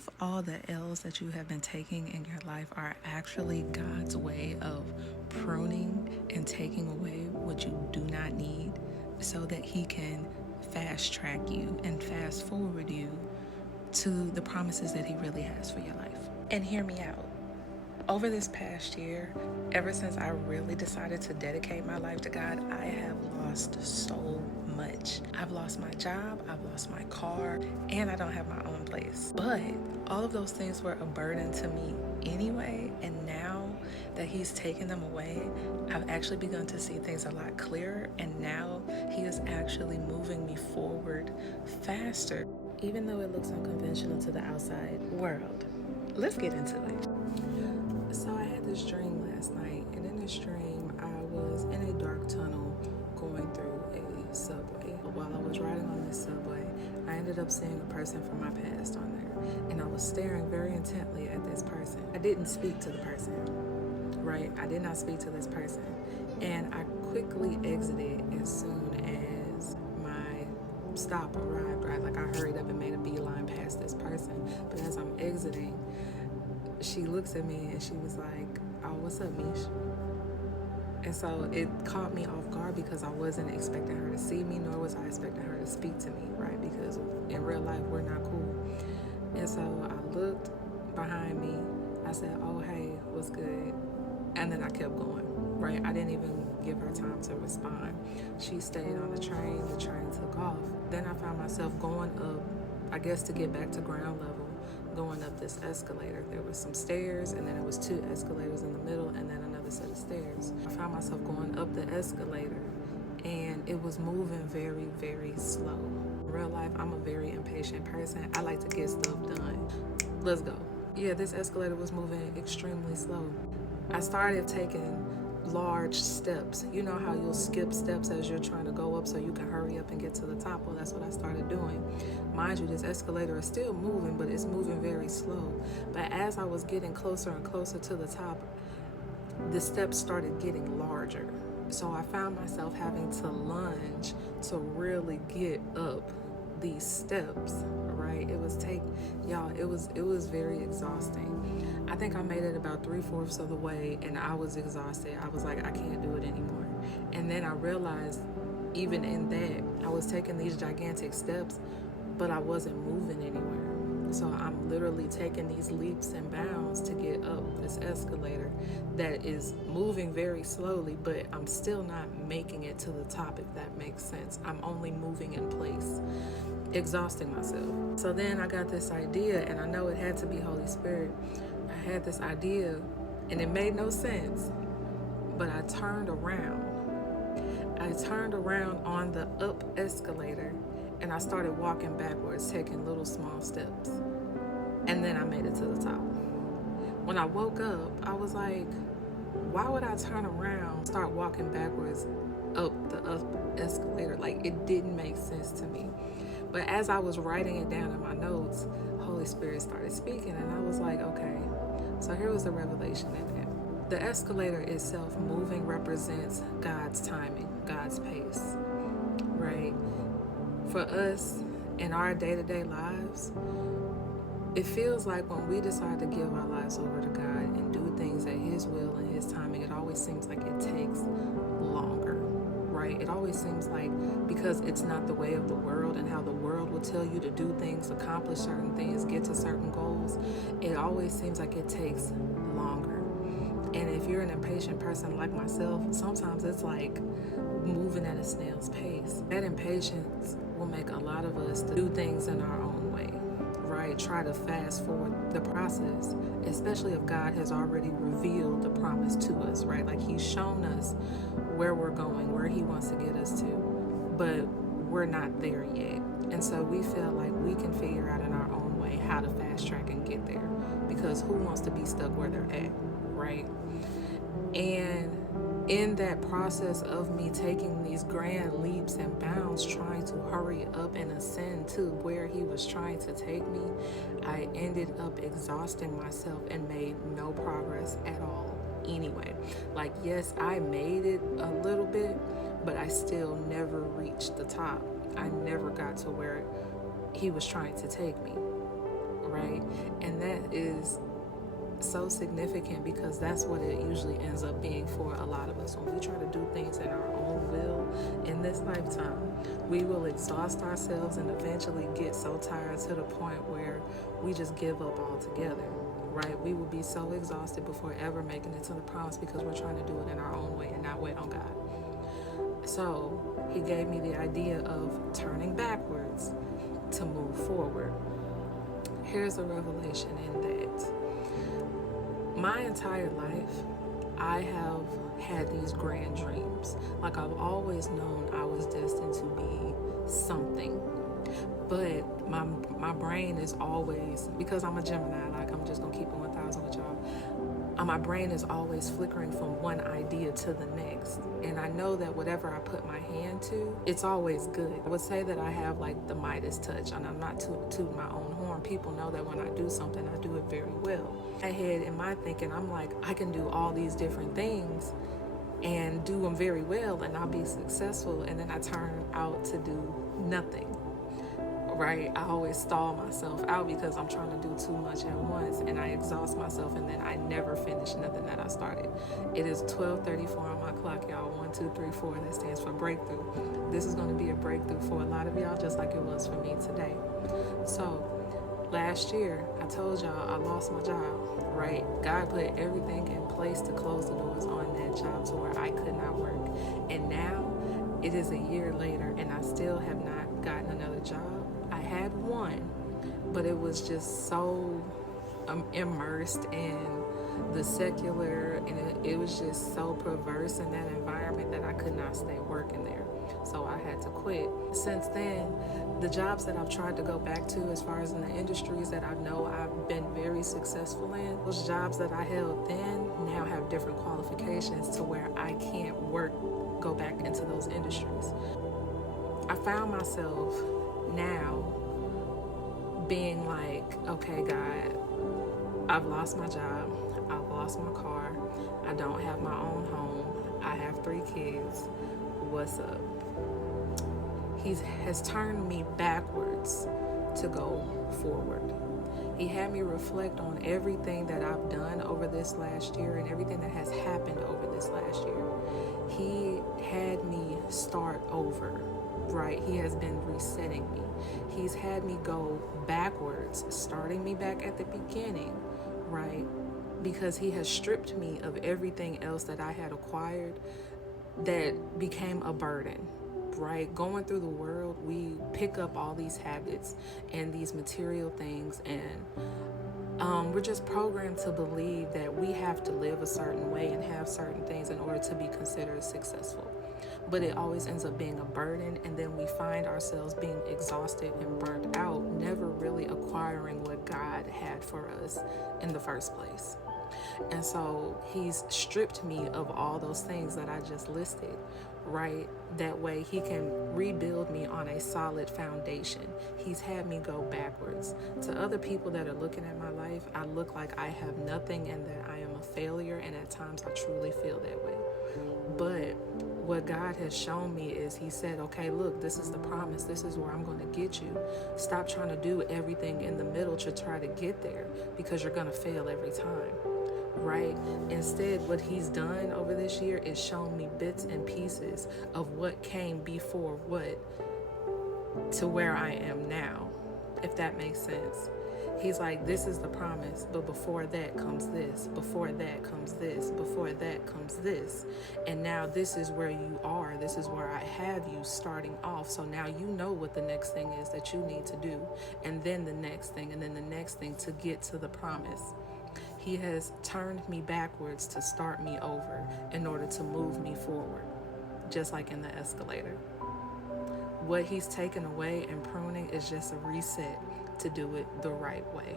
if all the L's that you have been taking in your life are actually God's way of pruning and taking away what you do not need so that He can fast track you and fast forward you to the promises that He really has for your life? And hear me out. Over this past year, ever since I really decided to dedicate my life to God, I have lost so much. I've lost my job, I've lost my car, and I don't have my own place. But all of those things were a burden to me anyway, and now that He's taken them away, I've actually begun to see things a lot clearer, and now He is actually moving me forward faster, even though it looks unconventional to the outside world. Let's get into it. So I had this dream last night, and in this dream, I was in a dark tunnel going through a subway. While I was riding on this subway, I ended up seeing a person from my past on there, and I was staring very intently at this person. I didn't speak to the person, right? I did not speak to this person, and I quickly exited as soon as my stop arrived, right? Like I hurried up and made a beeline past this person, but as I'm exiting, she looks at me and she was like, "Oh, what's up, Mish?" And so it caught me off guard because I wasn't expecting her to see me, nor was I expecting her to speak to me, right? Because in real life, we're not cool. And so I looked behind me. I said, "Oh, hey, what's good?" And then I kept going, right? I didn't even give her time to respond. She stayed on the train took off. Then I found myself going up, I guess to get back to ground level, going up this escalator. There was some stairs, and then it was two escalators in the middle, and then another set of stairs. I found myself going up the escalator, and it was moving very, very slow. In real life, I'm a very impatient person. I like to get stuff done. Let's go. Yeah, this escalator was moving extremely slow. I started taking large steps. You know how you'll skip steps as you're trying to go up so you can hurry up and get to the top? Well, that's what I started doing. Mind you, this escalator is still moving, but it's moving very slow. But as I was getting closer and closer to the top, the steps started getting larger. So I found myself having to lunge to really get up these steps, right? It was very exhausting. I think I made it about 3/4 of the way, and I was exhausted. I was like, I can't do it anymore. And then I realized, even in that, I was taking these gigantic steps, but I wasn't moving anywhere. So I'm literally taking these leaps and bounds to get up this escalator that is moving very slowly, but I'm still not making it to the top, if that makes sense. I'm only moving in place, exhausting myself. So then I got this idea, and I know it had to be Holy Spirit. I had this idea, and it made no sense, but I turned around. I turned around on the up escalator, and I started walking backwards, taking little small steps. And then I made it to the top. When I woke up, I was like, why would I turn around, start walking backwards up the up escalator? Like, it didn't make sense to me. But as I was writing it down in my notes, Holy Spirit started speaking, and I was like, okay. So here was the revelation in it. The escalator itself moving represents God's timing, God's pace, right? For us in our day-to-day lives, it feels like when we decide to give our lives over to God and do things at His will and His timing, it always seems like it takes longer, right? It always seems like, because it's not the way of the world and how the world will tell you to do things, accomplish certain things, get to certain goals, it always seems like it takes longer. And if you're an impatient person like myself, sometimes it's like moving at a snail's pace. That impatience will make a lot of us do things in our own way, right? Try to fast forward the process, especially if God has already revealed the promise to us, right? Like He's shown us where we're going, where He wants to get us to, but we're not there yet. And so we feel like we can figure out in our own way how to fast track and get there, because who wants to be stuck where they're at, right? And in that process of me taking these grand leaps and bounds, trying to hurry up and ascend to where He was trying to take me, I ended up exhausting myself and made no progress at all anyway. Like, yes, I made it a little bit, but I still never reached the top. I never got to where He was trying to take me, right? is so significant because that's what it usually ends up being for a lot of us. When we try to do things in our own will in this lifetime, we will exhaust ourselves and eventually get so tired to the point where we just give up altogether, right? We will be so exhausted before ever making it to the promise because we're trying to do it in our own way and not wait on God. So he gave me the idea of turning backwards to move forward. Here's a revelation in that my entire life, I have had these grand dreams. Like, I've always known I was destined to be something. But my brain is always, because I'm a Gemini, like, I'm just going to keep it 1,000 with y'all. My brain is always flickering from one idea to the next. And I know that whatever I put my hand to, it's always good. I would say that I have like the Midas touch, and I'm not tooting my own horn. People know that when I do something, I do it very well. Ahead in my thinking, I'm like, I can do all these different things and do them very well, and I'll be successful. And then I turn out to do nothing. Right? I always stall myself out because I'm trying to do too much at once, and I exhaust myself, and then I never finish nothing that I started. It is 12:34 on my clock, y'all. 1, 2, 3, 4. That stands for breakthrough. This is going to be a breakthrough for a lot of y'all, just like it was for me today. So last year, I told y'all I lost my job, right? God put everything in place to close the doors on that job to where I could not work. And now it is a year later, and I still have not gotten another job. I had one, but it was just so immersed in the secular, and it was just so perverse in that environment that I could not stay working there. So I had to quit. Since then, the jobs that I've tried to go back to, as far as in the industries that I know I've been very successful in, those jobs that I held then now have different qualifications to where I can't go back into those industries. I found myself now being like, okay, God, I've lost my job, I've lost my car, I don't have my own home, I have 3 kids, what's up? He has turned me backwards to go forward. He had me reflect on everything that I've done over this last year and everything that has happened over this last year. He had me start over. Right? He has been resetting me. He's had me go backwards, starting me back at the beginning, right? Because he has stripped me of everything else that I had acquired that became a burden, right? Going through the world, we pick up all these habits and these material things, and we're just programmed to believe that we have to live a certain way and have certain things in order to be considered successful. But it always ends up being a burden, and then we find ourselves being exhausted and burnt out, never really acquiring what God had for us in the first place. And so he's stripped me of all those things that I just listed, right? That way he can rebuild me on a solid foundation. He's had me go backwards. To other people that are looking at my life, I look like I have nothing and that I am a failure, and at times I truly feel that way. But what God has shown me is he said, okay, look, this is the promise. This is where I'm going to get you. Stop trying to do everything in the middle to try to get there, because you're going to fail every time, right? Instead, what he's done over this year is shown me bits and pieces of what came before what to where I am now, if that makes sense. He's like, this is the promise, but before that comes this, before that comes this, before that comes this. And now this is where you are. This is where I have you starting off. So now you know what the next thing is that you need to do. And then the next thing, and then the next thing to get to the promise. He has turned me backwards to start me over in order to move me forward, just like in the escalator. What he's taken away and pruning is just a reset to do it the right way.